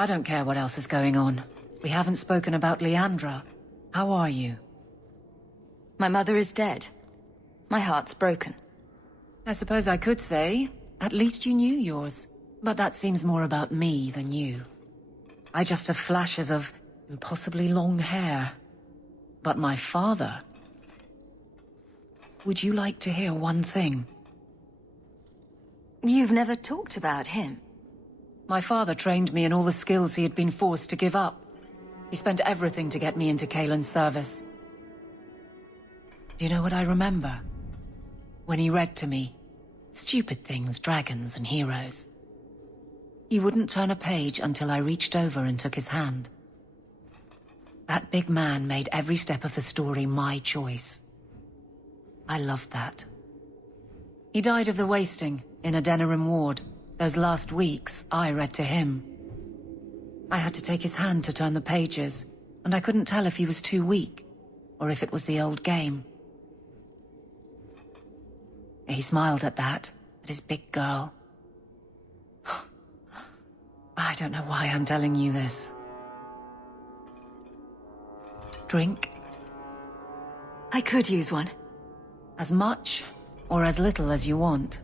I don't care what else is going on. We haven't spoken about Leandra. How are you? My mother is dead. My heart's broken. I suppose I could say, at least you knew yours. But that seems more about me than you. I just have flashes of impossibly long hair. But my father... Would you like to hear one thing? You've never talked about him. My father trained me in all the skills he had been forced to give up. He spent everything to get me into Kaelin's service. Do you know what I remember? When he read to me, stupid things, dragons and heroes. He wouldn't turn a page until I reached over and took his hand. That big man made every step of the story my choice. I loved that. He died of the wasting in a Denerim ward. Those last weeks, I read to him. I had to take his hand to turn the pages, and I couldn't tell if he was too weak, or if it was the old game. He smiled at that, at his big girl. I don't know why I'm telling you this. Drink? I could use one. As much, or as little as you want.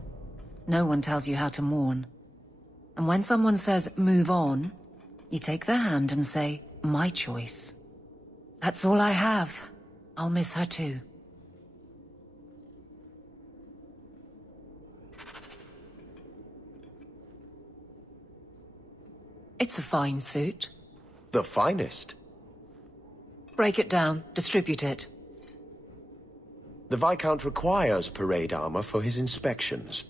No one tells you how to mourn. And when someone says, move on, you take their hand and say, my choice. That's all I have. I'll miss her too. It's a fine suit. The finest. Break it down, distribute it. The Viscount requires parade armor for his inspections.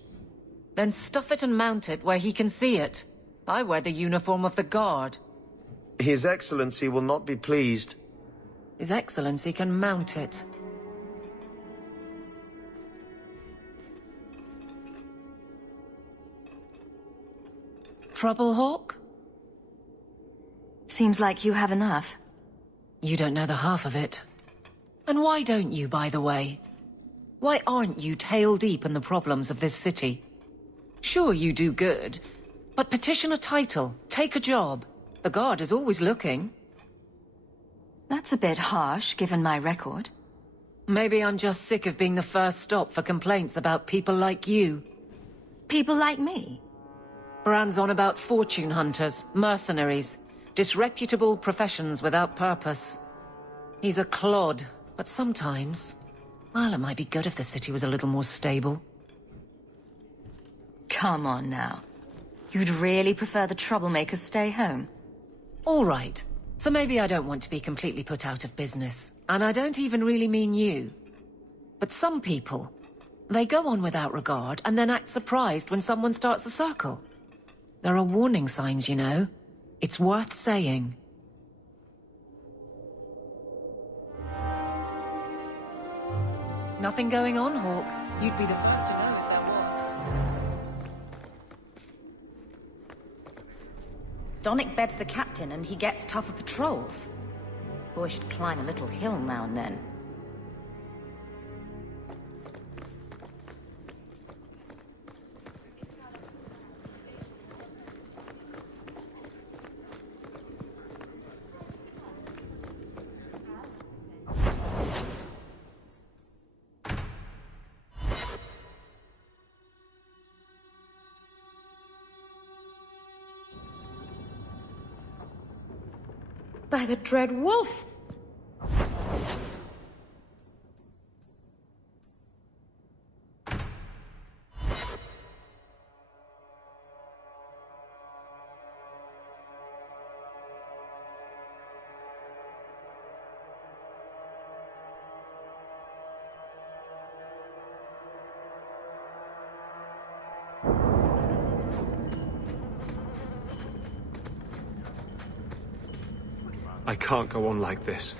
Then stuff it and mount it where he can see it. I wear the uniform of the Guard. His Excellency will not be pleased. His Excellency can mount it. Trouble, Hawk? Seems like you have enough. You don't know the half of it. And why don't you, by the way? Why aren't you tail deep in the problems of this city? Sure, you do good, but petition a title, take a job. The Guard is always looking. That's a bit harsh, given my record. Maybe I'm just sick of being the first stop for complaints about people like you. People like me? Bran's on about fortune hunters, mercenaries, disreputable professions without purpose. He's a clod, but sometimes... well, it might be good if the city was a little more stable. Come on now. You'd really prefer the troublemakers stay home? All right. So maybe I don't want to be completely put out of business. And I don't even really mean you. But some people, they go on without regard and then act surprised when someone starts a circle. There are warning signs, you know. It's worth saying. Nothing going on, Hawk. You'd be the first to know if there was. Donnick beds the captain and he gets tougher patrols. Boy should climb a little hill now and then. By the dread wolf! I can't go on like this.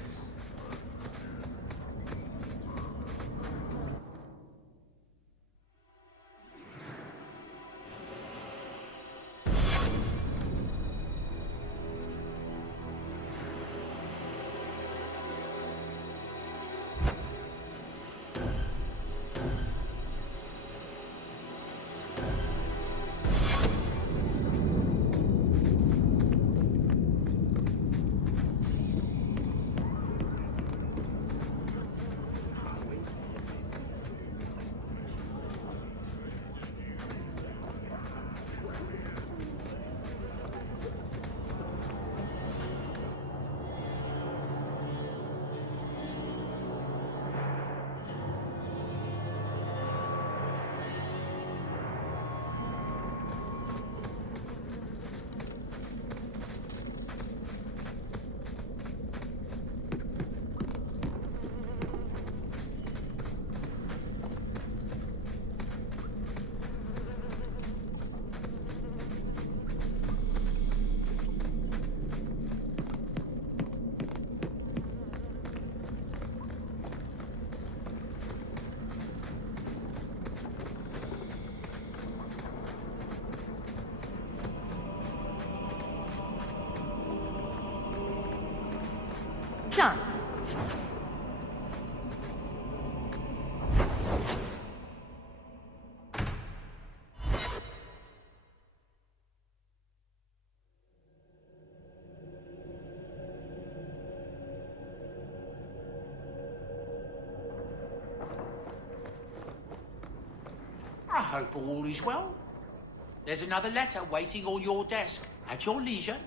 I hope all is well. There's another letter waiting on your desk at your leisure.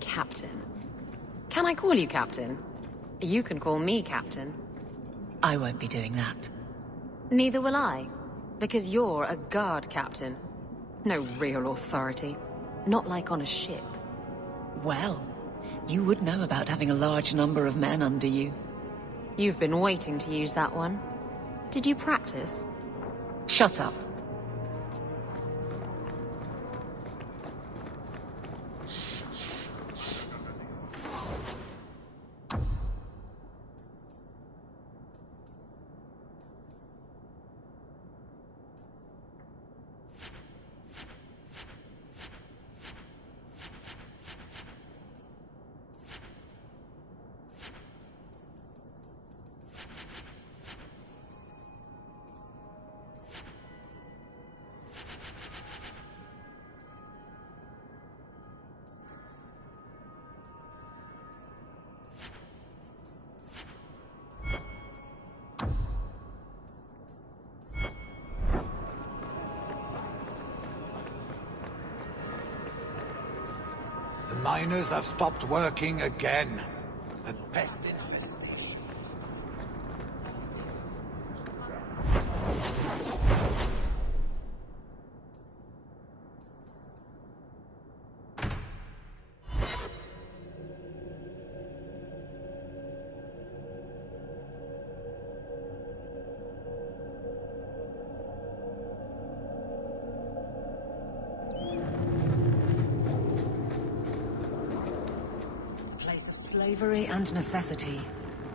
Captain. Can I call you Captain? You can call me Captain. I won't be doing that. Neither will I, because you're a guard captain. No real authority. Not like on a ship. Well, you would know about having a large number of men under you. You've been waiting to use that one. Did you practice? Shut up. The miners have stopped working again. A pest infestation. Slavery and necessity.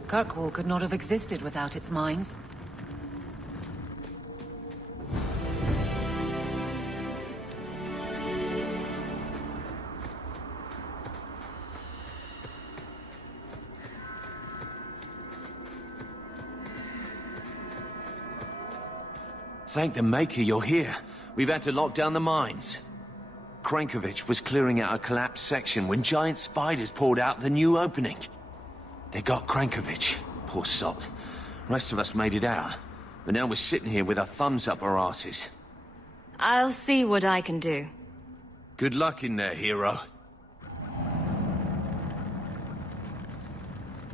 Kirkwall could not have existed without its mines. Thank the Maker you're here. We've had to lock down the mines. Krankovich was clearing out a collapsed section when giant spiders poured out the new opening. They got Krankovich, poor sod. Rest of us made it out, but now we're sitting here with our thumbs up our asses. I'll see what I can do. Good luck in there, hero.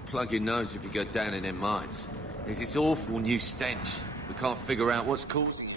Plug your nose if you go down in them mines. There's this awful new stench. We can't figure out what's causing it.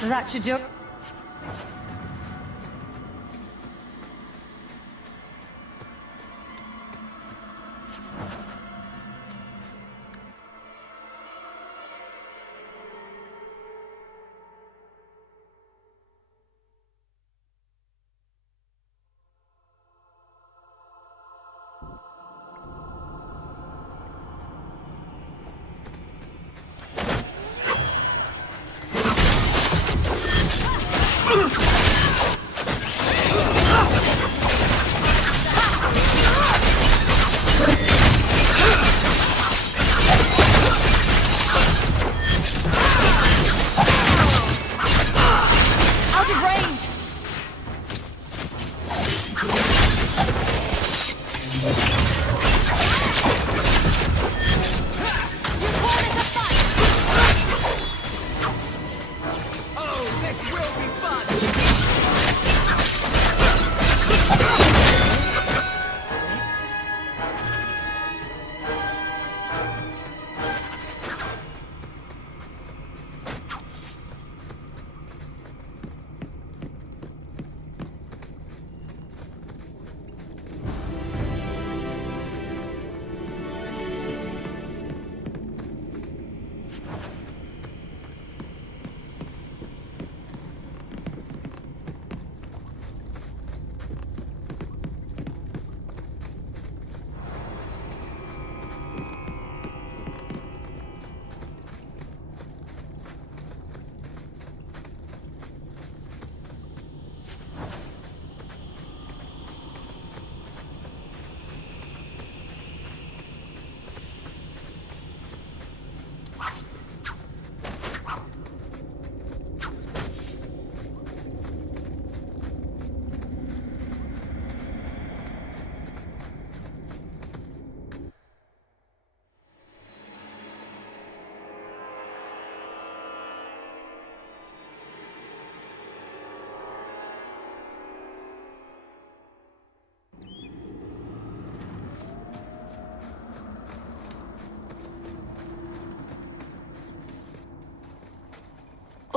That should do. Ugh!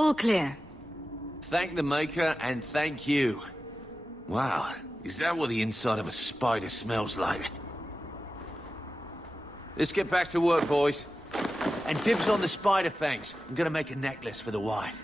All clear. Thank the Maker and thank you. Wow, is that what the inside of a spider smells like? Let's get back to work, boys. And dibs on the spider fangs. I'm gonna make a necklace for the wife.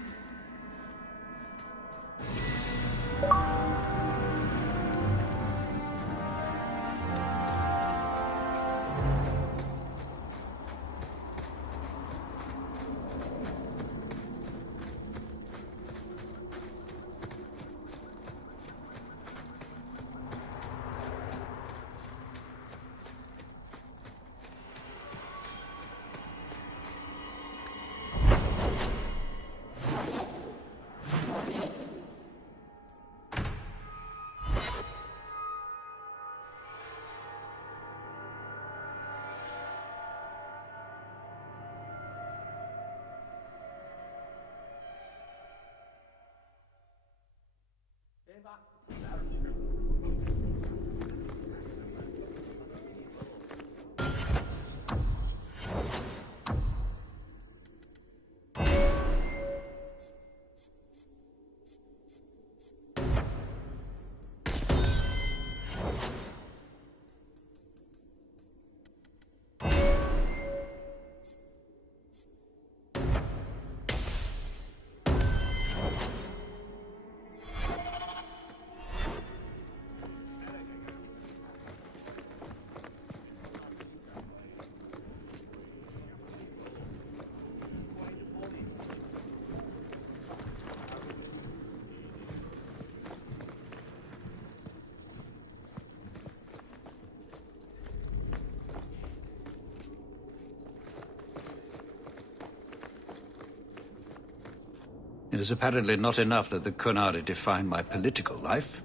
It is apparently not enough that the Qunari define my political life.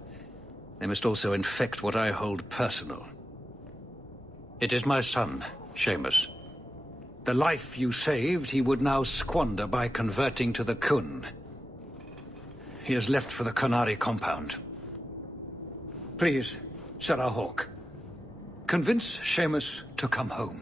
They must also infect what I hold personal. It is my son, Seamus. The life you saved, he would now squander by converting to the Qun. He has left for the Qunari compound. Please, Sarah Hawke, convince Seamus to come home.